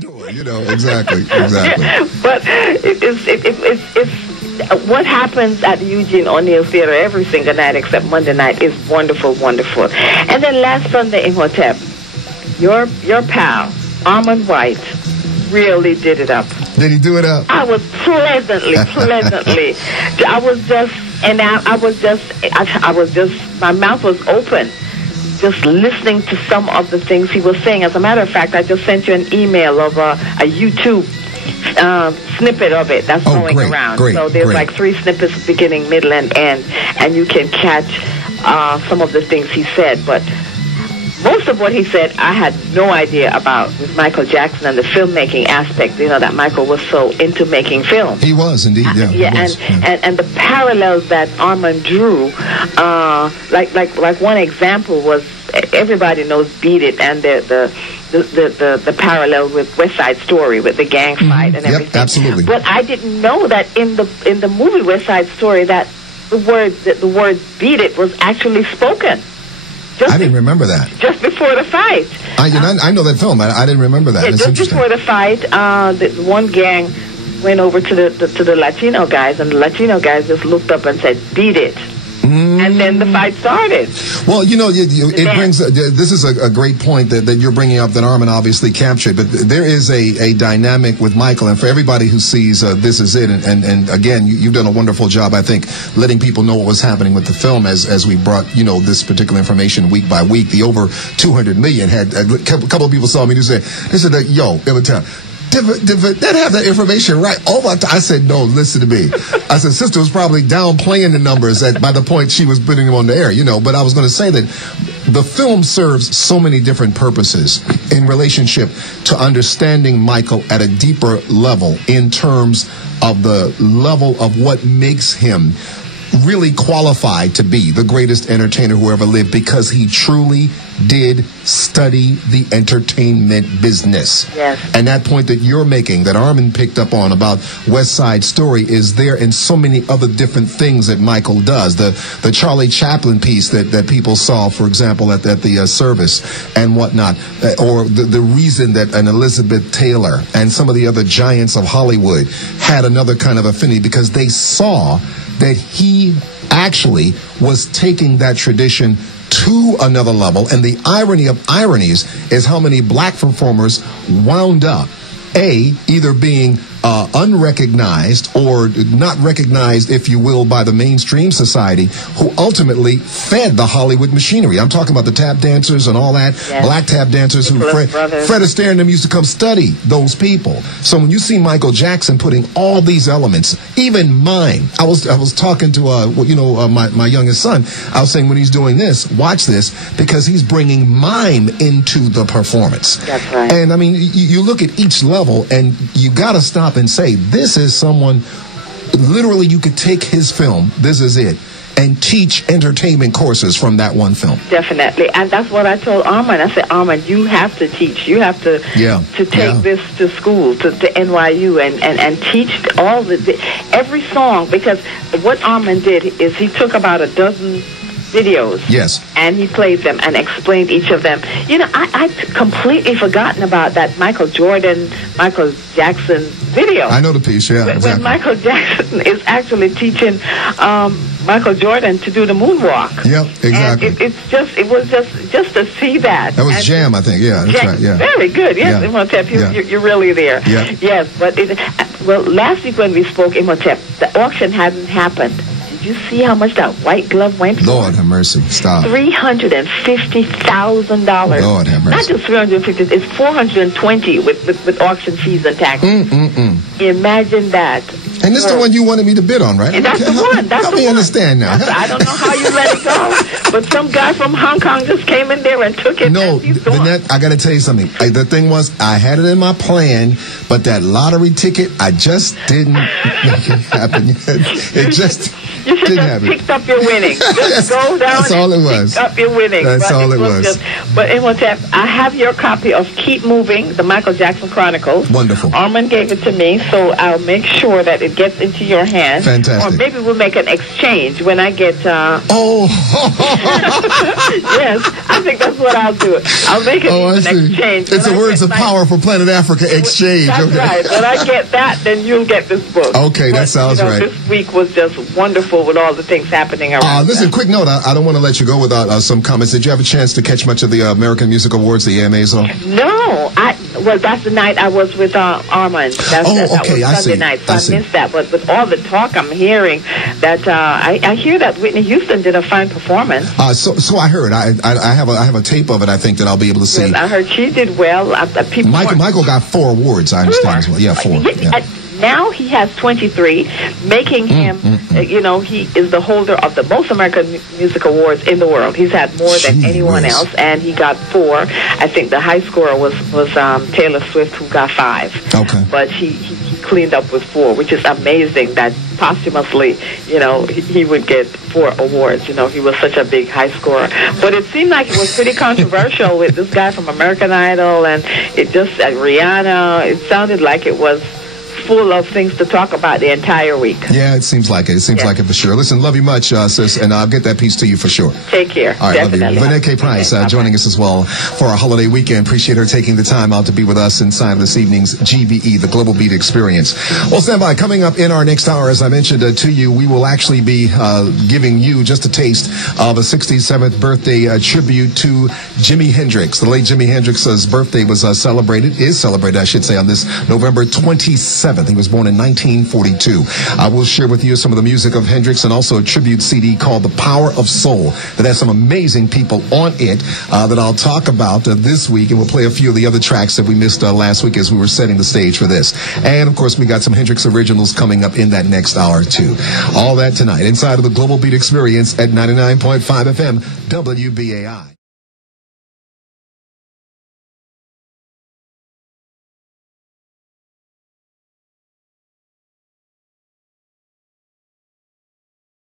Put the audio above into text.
You know, exactly. But it's what happens at the Eugene O'Neill Theater every single night except Monday night is wonderful, wonderful. And then last Sunday in Hotep, your pal, Armond White, really did it up. Did he do it up? I was pleasantly. I was just, my mouth was open, just listening to some of the things he was saying. As a matter of fact, I just sent you an email of a YouTube snippet of it that's going around. So there's like 3 snippets, beginning, middle, and end, and you can catch some of the things he said. But most of what he said, I had no idea about with Michael Jackson and the filmmaking aspect. You know that Michael was so into making film. He was indeed, and the parallels that Armond drew, like one example was, everybody knows "Beat It" and the parallel with West Side Story with the gang fight and everything. Absolutely. But I didn't know that in the movie West Side Story that the word "beat it" was actually spoken. I didn't remember that. Just before the fight. I know that film. I didn't remember that. Yeah, just before the fight, the one gang went over to the Latino guys, and the Latino guys just looked up and said, "Beat it." And then the fight started. Well, you know, it brings. This is a great point that you're bringing up that Armond obviously captured. But there is a dynamic with Michael, and for everybody who sees This Is It, and again, you've done a wonderful job, I think, letting people know what was happening with the film as we brought this particular information week by week. The over 200 million had a couple of people saw me. They said, "Yo, every time." Did that have that information right? I said, no, listen to me. I said, sister was probably downplaying the numbers by the point she was putting them on the air, But I was going to say that the film serves so many different purposes in relationship to understanding Michael at a deeper level in terms of the level of what makes him really qualified to be the greatest entertainer who ever lived, because he truly did study the entertainment business. Yes. And that point that you're making, that Armond picked up on about West Side Story, is there in so many other different things that Michael does. The Charlie Chaplin piece that people saw, for example, at the service and whatnot, or the reason that an Elizabeth Taylor and some of the other giants of Hollywood had another kind of affinity, because they saw that he actually was taking that tradition to another level. And the irony of ironies is how many black performers wound up either being unrecognized or not recognized, if you will, by the mainstream society, who ultimately fed the Hollywood machinery. I'm talking about the tap dancers and all that, black tap dancers who Fred Astaire and them used to come study those people. So when you see Michael Jackson putting all these elements, even mime, I was talking to my youngest son. I was saying, when he's doing this, watch this, because he's bringing mime into the performance. That's right. And I mean, you look at each level, and you got to stop and say, this is someone, literally you could take his film, This Is It, and teach entertainment courses from that one film. Definitely. And that's what I told Armond. I said, Armond, you have to teach. You have to take this to school, to NYU, and teach every song, because what Armond did is he took about a dozen videos. Yes. And he played them and explained each of them. I'd completely forgotten about that Michael Jackson video. I know the piece, exactly. When Michael Jackson is actually teaching Michael Jordan to do the moonwalk. Yep, exactly. And it was just to see that. That was Jam, I think. Yeah, that's right. Yeah. Very good. Yes, Imhotep, you're really there. Yeah. Yes, but last week when we spoke, Imhotep, the auction hadn't happened. Did you see how much that white glove went for? Lord have mercy. Stop. $350,000. Lord have mercy. Not just $350,000, it's $420,000 with auction fees and taxes. Imagine that. And this is the one you wanted me to bid on, right? And that's the one. Help me understand now. I don't know how you let it go, but some guy from Hong Kong just came in there and took it. No, Vinette, I got to tell you something. The thing was, I had it in my plan, but that lottery ticket, I just didn't make it happen yet. You should have picked up your winnings. Just go down and pick up your winnings. That's all it was. But Imhotep, I have your copy of Keep Moving, the Michael Jackson Chronicles. Wonderful. Armond gave it to me, so I'll make sure that it gets into your hands. Fantastic. Or maybe we'll make an exchange when I get... Oh! Yes, I think that's what I'll do. I'll make it an exchange. It's the Words of Power for Planet Africa exchange. That's right. When I get that, then you'll get this book. Okay, that sounds right. This week was just wonderful with all the things happening around. Listen, quick note. I don't want to let you go without some comments. Did you have a chance to catch much of the American Music Awards, the AMAs? No. Well, that's the night I was with Armond. That was Sunday night, so I missed that. But with all the talk I'm hearing, that I hear that Whitney Houston did a fine performance. So I heard. I have a tape of it. I think that I'll be able to see. Yes, I heard she did well. Michael got 4 awards. I understand as well. Yeah, 4. Yeah. Now he has 23, making him, he is the holder of the most American Music Awards in the world. He's had more than anyone else, and he got 4. I think the high scorer was Taylor Swift, who got 5. Okay. But he cleaned up with 4, which is amazing that posthumously, he would get 4 awards. He was such a big high scorer. But it seemed like it was pretty controversial with this guy from American Idol, and it just, Rihanna, it sounded like it was full of things to talk about the entire week. Yeah, it seems like it. It seems like it for sure. Listen, love you much, sis, and I'll get that piece to you for sure. Take care. All right, definitely. love you. Vinette K. Pryce joining us as well for our holiday weekend. Appreciate her taking the time out to be with us inside of this evening's GBE, the Global Beat Experience. Well, stand by. Coming up in our next hour, as I mentioned to you, we will actually be giving you just a taste of a 67th birthday tribute to Jimi Hendrix. The late Jimi Hendrix's birthday was is celebrated, I should say, on this November 27th. He was born in 1942. I will share with you some of the music of Hendrix and also a tribute CD called The Power of Soul that has some amazing people on it that I'll talk about this week, and we'll play a few of the other tracks that we missed last week as we were setting the stage for this. And, of course, we got some Hendrix originals coming up in that next hour, too. All that tonight inside of the Global Beat Experience at 99.5 FM WBAI.